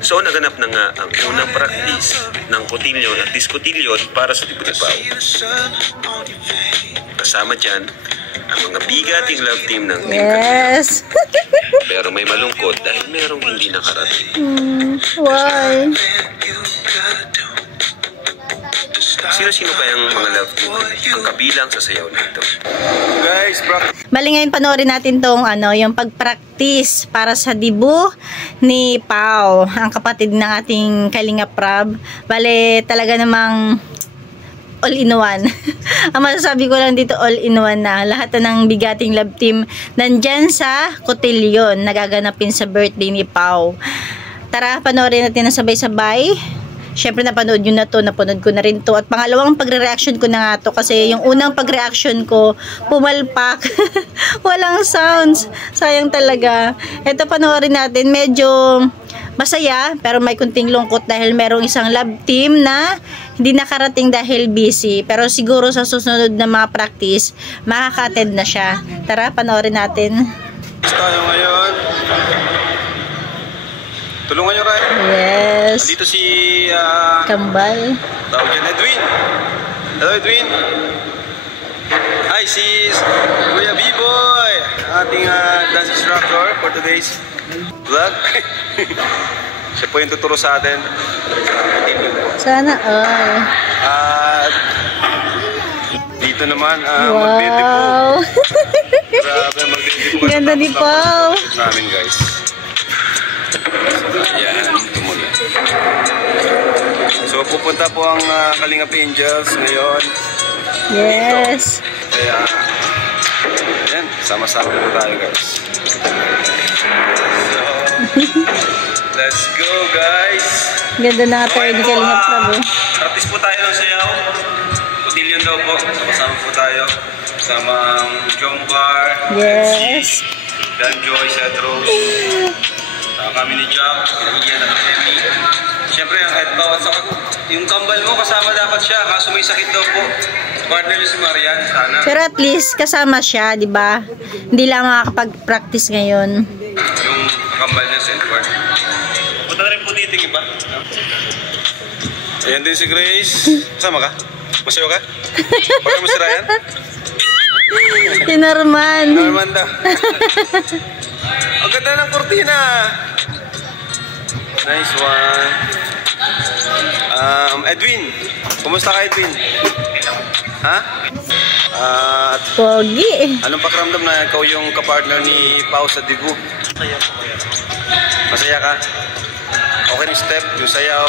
So, naganap na nga ang unang practice ng cotillion at discotillion para sa Dibu ni Pao. Kasama dyan ang mga bigating love team ng Team Yes. Pero may malungkot dahil merong hindi nakarating. Why? Sino-sino kayang mga love team ang kabilang sa sayaw nito? Guys, Bali ngayon panoorin natin tong yung pag-practice para sa dibu ni Pao, ang kapatid ng ating Kalinga Prab. Bali talaga namang all-in-one. Ang masasabi ko lang dito, all-in-one na. Lahat na ng bigating love team nandyan sa cotillion, nagaganapin sa birthday ni Pao. Tara, panoorin natin na sabay-sabay. Siyempre napanood yun na to, napanood ko na rin to. At pangalawang pagre-reaction ko na nga to kasi yung unang pag-reaction ko, pumalpak. Walang sounds. Sayang talaga. Ito panoorin natin, medyo masaya pero may kunting lungkot dahil merong isang love team na hindi nakarating dahil busy. Pero siguro sa susunod na mga practice, makaka-attend na siya. Tara, panoorin natin. tayo ngayon. Tulungan nyo kayo. Yes. Dito si Kambal. tawag dyan, Edwin. Hello, Edwin. Hi, si Kuya B-Boy, ating dance instructor for today's vlog. Siya po yung tuturo sa atin. Sana all. At dito naman, Wow. magdedebut. Grabe, magdedebut. Ganda ni Pao. Namin, guys. Ayan, ito muna. So, pupunta po ang Kalingap Angels ngayon. Yes. Kaya, ayan, sama-sama po tayo, guys. So, let's go, guys. Ganda na tayo ni Kalinga Prab. Practice po tayo ng sayaw. Cotillion daw po. Kasama po tayo. Kasama ang Jombar. Yes. Dan Joy, Seth Rose. Kami ni Jack, Ian at Emmy. Siyempre, ang headbow at saka yung kambal mo, kasama dapat siya. Kaso may sakit daw po. Partner niyo si Marian, sana. Pero at least kasama siya, di ba? Hindi lang makakapag-practice ngayon. Yung kambal niya, Edward. Punta na rin po dito yung iba. Ayan din si Grace. Kasama ka? Masayo ka? Pagka mo si Ryan? Si Norman. Norman daw. Ang ganda ng kurtina. Nice one. Edwin. Kumusta ka, Edwin? Ha? Pogi. Anong pakiramdam na ikaw yung kapartner ni Pao sa Dibu? Masaya ka? Okay yung step, yung sayaw?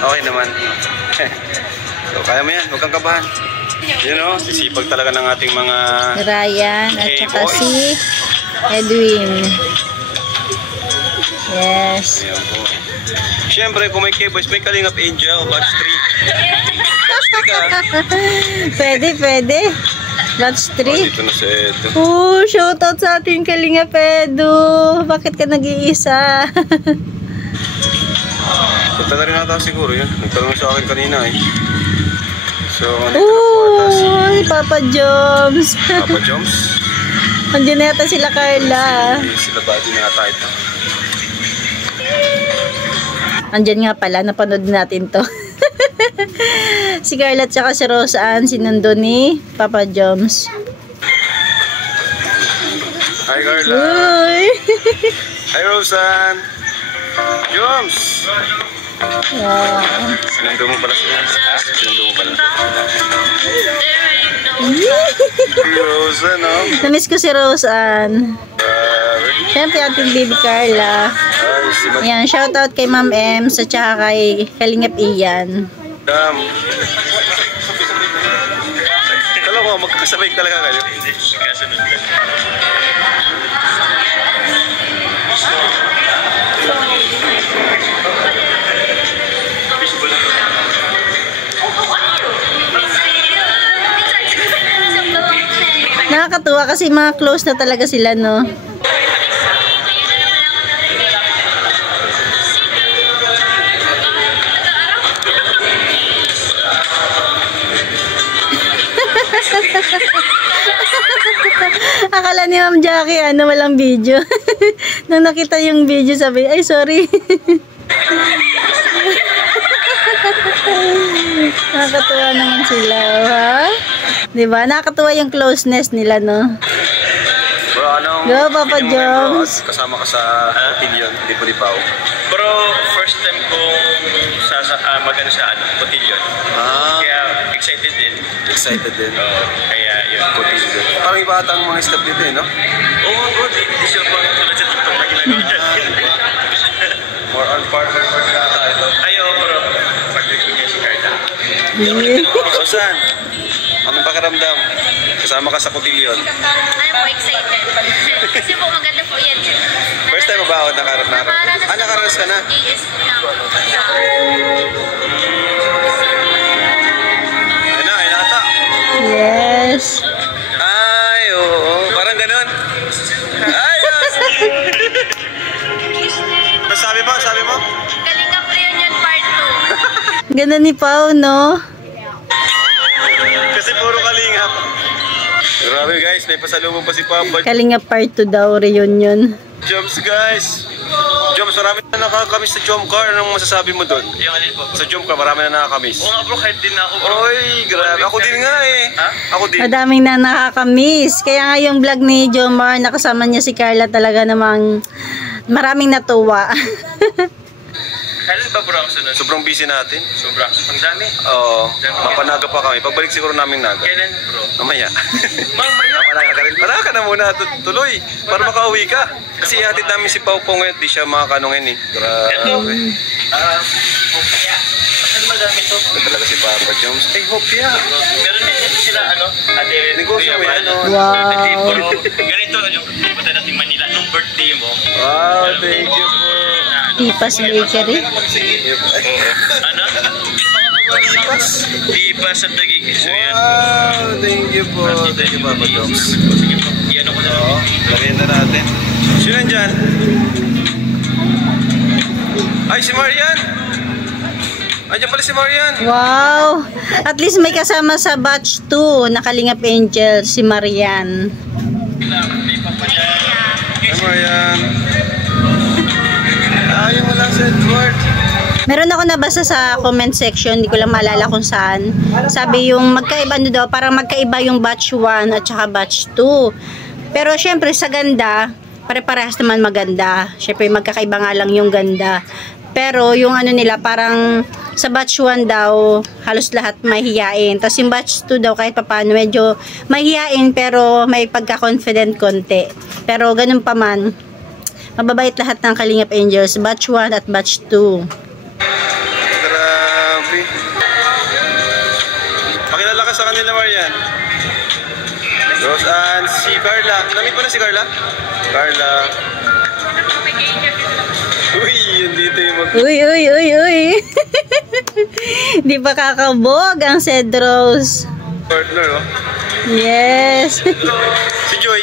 Okay naman. So, kaya mo yan, huwag kang kabahan. You know, sisipag talaga ng ating mga Ryan at saka K-boys. si Edwin. Yes. Ayan po. Siyempre, kung may K-boys, may Kalingap Angel, batch 3. Batch 3 ka. Pwede, pwede. Batch Oh, 3. dito na si Edo. Oh, shoutout sa ating Kalinga Pedo. Bakit ka nag-iisa? Punta na rin nata siguro yun. Nagtanong sa akin kanina eh. So, dito na po ata si Uy, Papa Joms. Papa Joms. Andiyan na yata sila Carla. Sila body na ata ito. Andyan nga pala, napanood natin to. Si Carla at saka si Roseanne, sinundo ni Papa Joms. Hi Carla. Uy! Hi Roseanne. Joms. Wow. Sinundo mo pala siya. Sinundo mo pala. Roseanne, no? Namiss ko si Roseanne. Siyempre ating baby Carla. Ayan, shoutout kay Ma'am M sa tsaka kay Kalingap Ian. Dam. Kala ko, magkakasabay talaga kayo. Kasunod ka. Nakakatuwa kasi mga close na talaga sila, no? Akala ni Ma'am Jackie, walang video. Nung nakita yung video, sabi, ay, sorry. Nakakatuwa naman sila, ha? Diba? Nakakatuwa yung closeness nila, no? Bro, anong... Go, Papa feeling mo, Joms. bro, kasama ka sa Cotillion, Libo-Lipaw. Bro, first time kong mag-ano sa Cotillion. Kaya excited din. Excited din. Kaya yun. Cotillion. Parang iba ata ang mga step dito, no? Oo, bro. Hindi siya pang tulad sa TikTok na ginagawa natin. More on partner na tayo. Ayaw, bro. Partner ko niya si Carla. Rosan, anong pakiramdam? Kasama ka sa Cotillion. Ano po, excited. Kasi po maganda po yan. First time mo ba ako nakaranas ka na? Yes, Ay nata. Yes. Ay, oo. Parang ganun. Ay, yes. Sabi mo? Kalingap Reunion Part 2. Ganda ni Pao, no? Kasi puro kalingap. Grabe guys, may pasalubong pa si Papa. Kalinga part 2 daw, reunion. Joms guys. Joms, marami na nakakamiss sa Jomcar. Anong masasabi mo doon? Yung alin po? Sa Jomcar, marami na nakakamiss. Oo nga, bro. Kahit din ako, bro. Oy, grabe. Ako din nga eh. Ha? Ako din. Madaming na nakakamiss. Kaya nga yung vlog ni Jomar, nakasama niya si Carla, talaga namang maraming natuwa. Kailan ba, bro, ang sunod? Sobrang busy natin. Sobrang. Ang dami. Oo. Mapanaga pa kami. Pagbalik siguro namin naga. Kailan, bro? Mamaya. Mamaya. Mamaya ka rin. Para ka na muna. Tuloy. Para makauwi ka. Kasi ihatid namin si Pau Pong ngayon. Di siya makakanungin eh. Ito. Grabe. Hopya. Ano madami to? Ito talaga si Papa Joms. Ay, Hopya. Meron din dito sila, ano? Ate, Negosyo mo yan, no? Wow. Ate, bro. Ganito, yung punta natin Manila nung birthday mo. Wow, thank you po. Tipas Bakery. Ano? Tipas sa Taguig. So, yan. Wow, thank you po. Thank you, Papa Joms. Sige po. Yan ako na. Oo, lagyan na natin. Sino nandyan? Ay, si Marian! Andiyan pala si Marian! Wow! At least may kasama sa batch 2 na Kalingap Angel, si Marian. Hi, Marian! Ayaw mo lang sa Edward. Meron ako nabasa sa comment section, hindi ko lang maalala kung saan. Sabi yung magkaiba ano daw, parang magkaiba yung batch 1 at saka batch 2. Pero syempre sa ganda, pare-parehas naman maganda. Syempre magkakaiba nga lang yung ganda. Pero yung ano nila, parang sa batch 1 daw, halos lahat mahihiyain. Tapos yung batch 2 daw, kahit papaano, medyo mahihiyain pero may pagka-confident konti. Pero ganun pa man, mababait lahat ng Kalingap Angels, batch 1 at batch 2. Grabe. Pakilala ka sa kanila, Marian. Rosan, si Carla. Namit mo na si Carla? Carla. Uy, yun dito yung Uy. Di ba kakabog ang Cedros? partner, oh. Yes. Si Joy.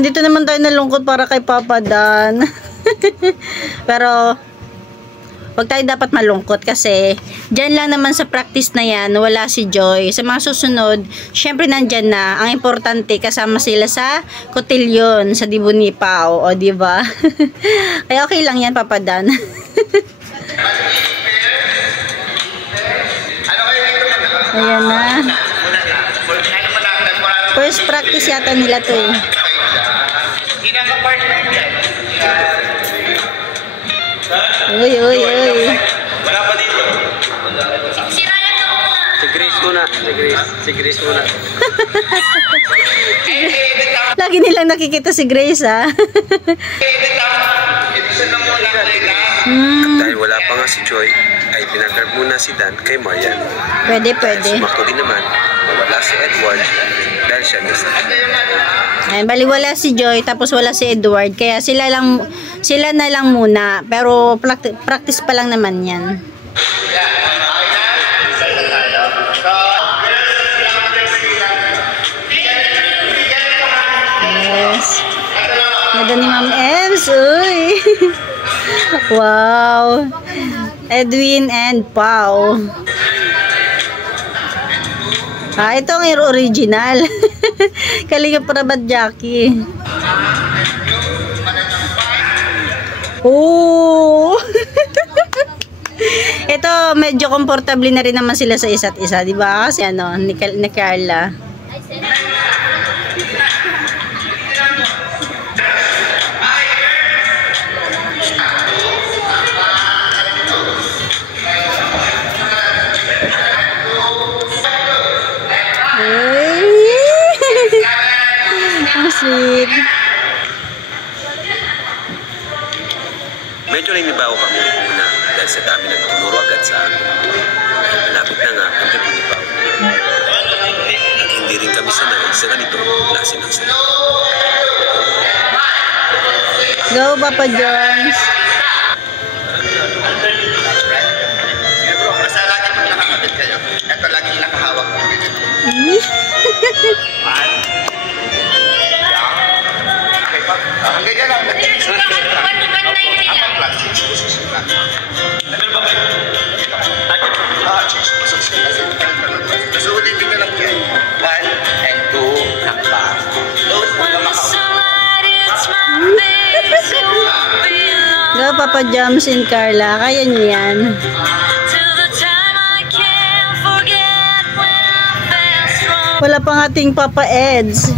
Dito naman tayo nalungkot para kay Papa Dan. Pero wag tayo dapat malungkot kasi dyan lang naman sa practice na yan, wala si Joy. Sa mga susunod, syempre nandyan na. Ang importante, kasama sila sa Cotillion, sa Dibu ni Pao, o diba? Kaya okay lang yan, Papa Dan. Ayan na. First practice yata nila to eh. Uy. Wala pa dito. Si Ryan na muna. Si Grace muna. Lagi nilang nakikita si Grace, ha? Dahil wala pa nga si Joy, ay pinagrab muna si Dan kay Marian. Pwede. Sumakto din naman, mawala si Edward dahil siya nasa. Ay, bali wala si Joy, tapos wala si Edward. Kaya sila na lang muna. Pero practice pa lang naman yan. Yes. Ganda ni Ma'am Ems. Uy. Wow. Edwin and Pau. Ito ang original. Kalingap Prab at Jackie. Oh! Ito, medyo komportable na rin naman sila sa isa't isa, di ba? Kasi ano, ni Carla. Ang sweet. Medyo ninibago kami una dahil sa dami ng tinuro agad sa amin. Malapit na nga, ang naginibago. At hindi rin kami sanay sa ganitong klase ng salita. Go, Papa Jones. Sige bro, basta lagi pag nakakapit kayo. Ito lagi nakahawak mo. Okay pa? Hanggang dyan lang. So, ulitin na lang yan. 1 and 2 na pa. Go, Papa Jones and Carla. Kaya niyo yan. Wala pang ating Papa Eds.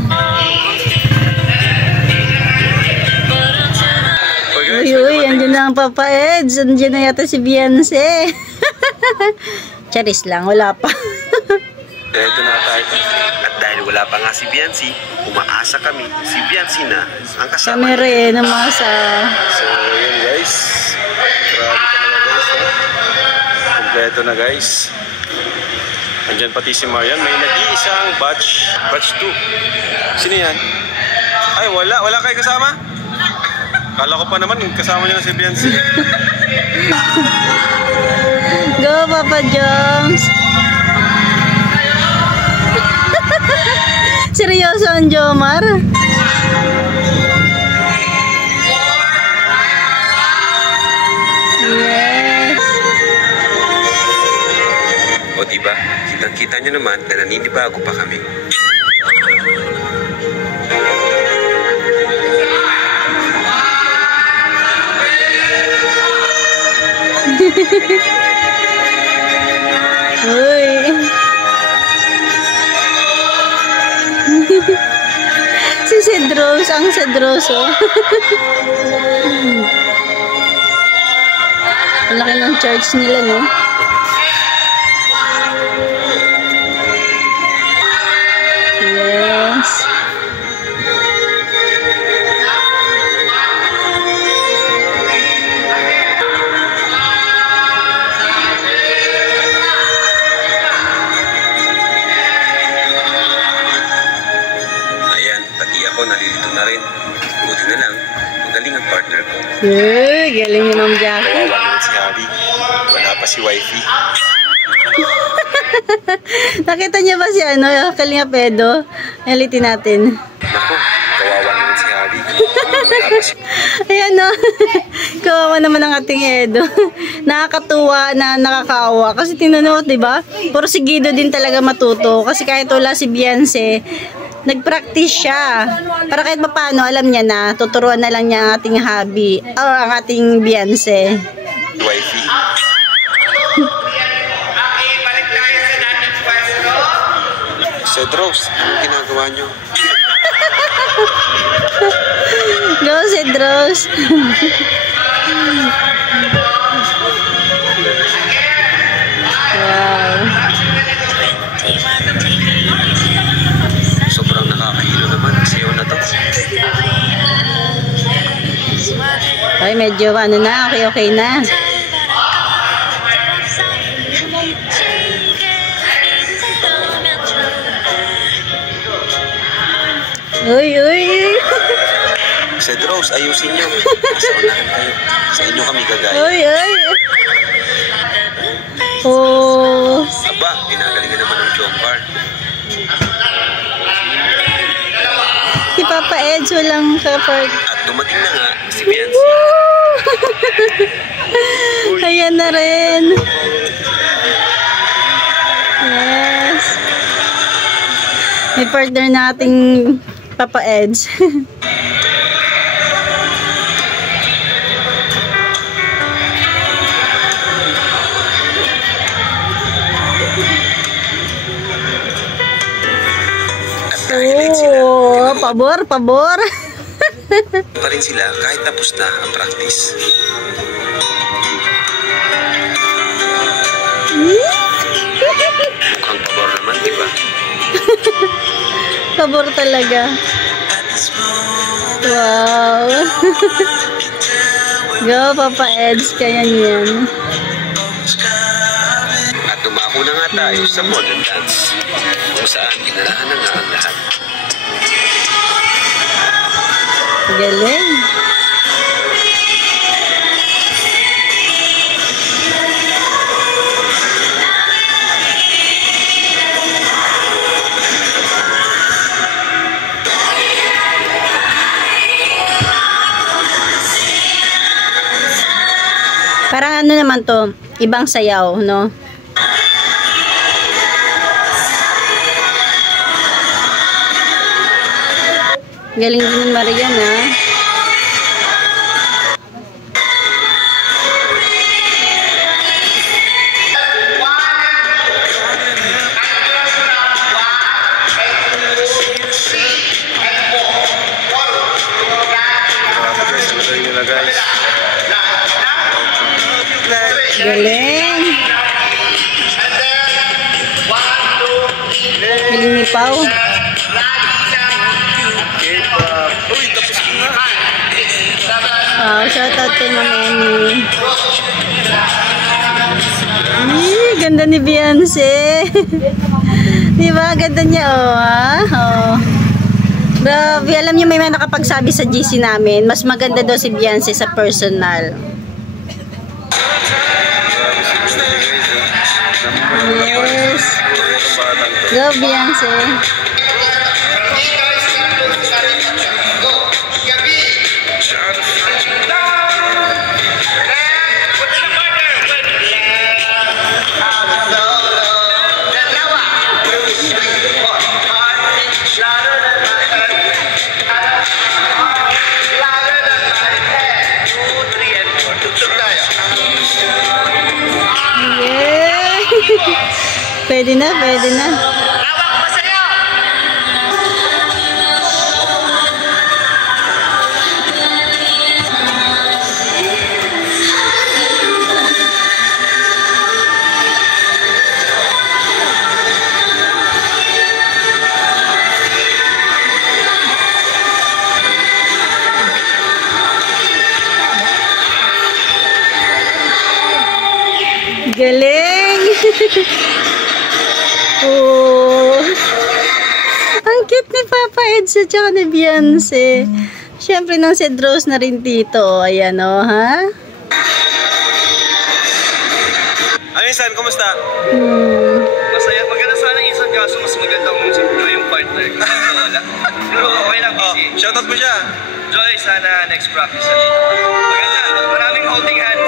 Uy, andyan na ang Papa Eds. Andyan na yata si Beyonce. Charis lang, wala pa. Dito na tayo. At dahil wala pa nga si Beyonce, umaasa kami si Beyonce na ang kasama. Kami rin, namasa. So, yun guys. Grabe talaga guys. Kompleto na guys. Andyan pati si Marian. May nag-iisang batch 2. Sino yan? Ay, wala. Wala kayo kasama? Kala ko pa naman, kasama niya na si Beyonce. Go, Papa Jones. Seryoso ang Jomar? Yes. O diba, kitang-kita nyo naman na naninibago pa kami. Uy. Si Cedros, ang Cedroso. Ang laki ng church nila, no? Yes. Nalilito na rin. Buti na lang, magaling ang partner ko. Galing ni Ma'am Jackie. Kawawa naman si Harry. Wala pa si wifey. Nakita niya ba si Kalinga Pedo? Nalitin natin. Naku, kawawa naman si Harry. Wala pa si... Ayan no. Kawawa naman ang ating Edo. Nakakatuwa na nakakaawa. Kasi tinanong, diba? Puro si Guido din talaga matuto. Kasi kahit wala si Beyonce, nag-practice siya. Para kahit paano, alam niya na, tuturuan na lang niya ang ating hobby. O ang ating Beyonce. Wifey. Cedros, anong ginagawa niyo? Go, Cedros. Wow. Sobrang nakakahilo naman. Sayo na to. Ay, medyo na, okay na. Uy. Cedros, ayusin niyo. Nasa unahan kayo. Sa inyo kami gagaya. Uy. Oh. Aba, pinagalingan naman ng Jomar. Si Papa Eds walang kapag. At dumating na nga si Beyonce. Ayan na rin. Yes. May partner nating Papa Eds. Pabor, pabor. Pa rin sila kahit tapos na ang practice. Mukhang pabor naman, di ba? Pabor talaga. Wow. Go, Papa Eds, kaya niyan. At dumako na nga tayo sa modern dance, kung saan kinalahan na nga ang lahat. Galing. Parang ano naman to, ibang sayaw, no? Galing din ni Marian, ha? Galing. Galing ni Pao. Uy, tapos na. Wow, shoutout kay Ma'am Emmy. Ganda ni Beyonce. Diba? Ganda niya, oh, ha? Oh. Grabe, alam niyo may mga nakapagsabi sa GC namin, mas maganda daw si Beyonce sa personal. Yes. Go, Beyonce. Pwede na, pwede na. Galing! Oh. Ang cute ni Papa Eds at saka ni Beyonce. Siyempre nang si Rose na rin dito. Ayan, oh, ha? Ano yun, San? Kumusta? Masaya. Maganda sana isang kaso, mas maganda kung yung partner. Wala. Pero okay lang, busy. Shoutout mo siya. Joy, sana next practice na dito. Maganda. Maraming holding hands.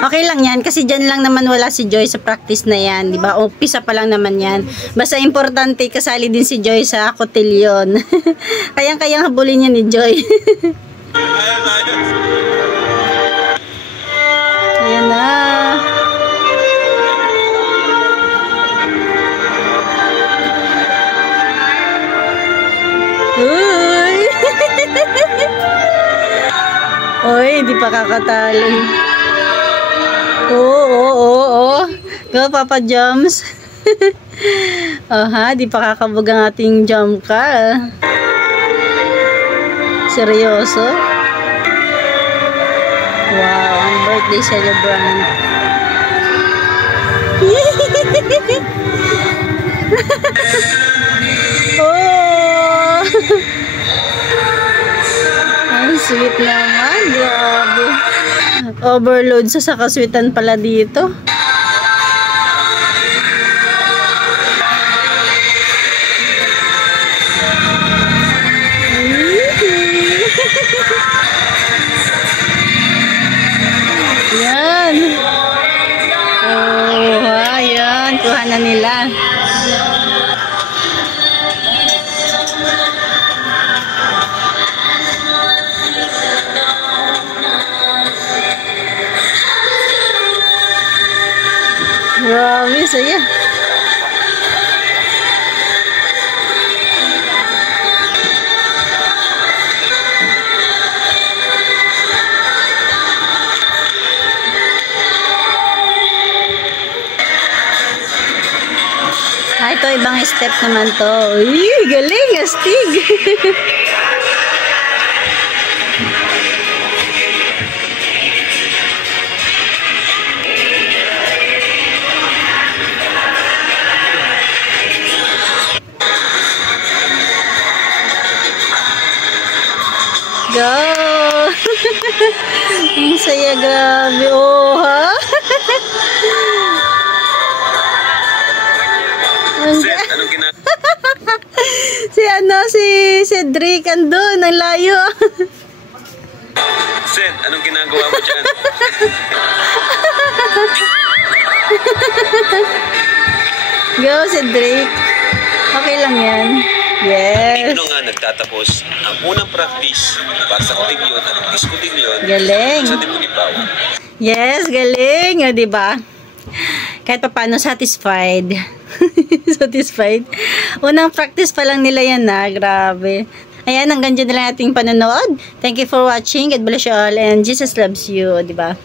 Okay lang yan kasi dyan lang naman wala si Joy sa practice na yan, di ba? Umpisa pa lang naman yan. Basta importante kasali din si Joy sa cotillion. Kayang-kayang habulin niya ni Joy. Ayan na. Uy! Uy, di pa kakatali. Oo. Go, Papa Jumps. Oh, ha? Di pa kakabog ang ating jump car. Seryoso? Wow, ang birthday celebrant. Oh! Ang sweet naman. Grabe. Overload sa kaswitan pala dito. Yan. Oh, ayan. Kuha na nila. Grabe, saya. step naman to. Uy, galing, astig. Go! Ang saya, grabe. Oh, ha? Seth, anong ginagawa? si Cedric, andun, ang layo. Seth, anong ginagawa mo dyan? Go, Cedric. Okay lang yan. Yes. Ano nga nagtatapos ang unang practice para sa cotillion at discotillion Galing. sa Dibu ni Pao. Yes, galing. O, diba? Kahit pa paano, satisfied. Satisfied. Unang practice pa lang nila yan na. Grabe. Ayan, hanggang dyan na lang ating panonood. Thank you for watching. God bless you all. And Jesus loves you. Diba?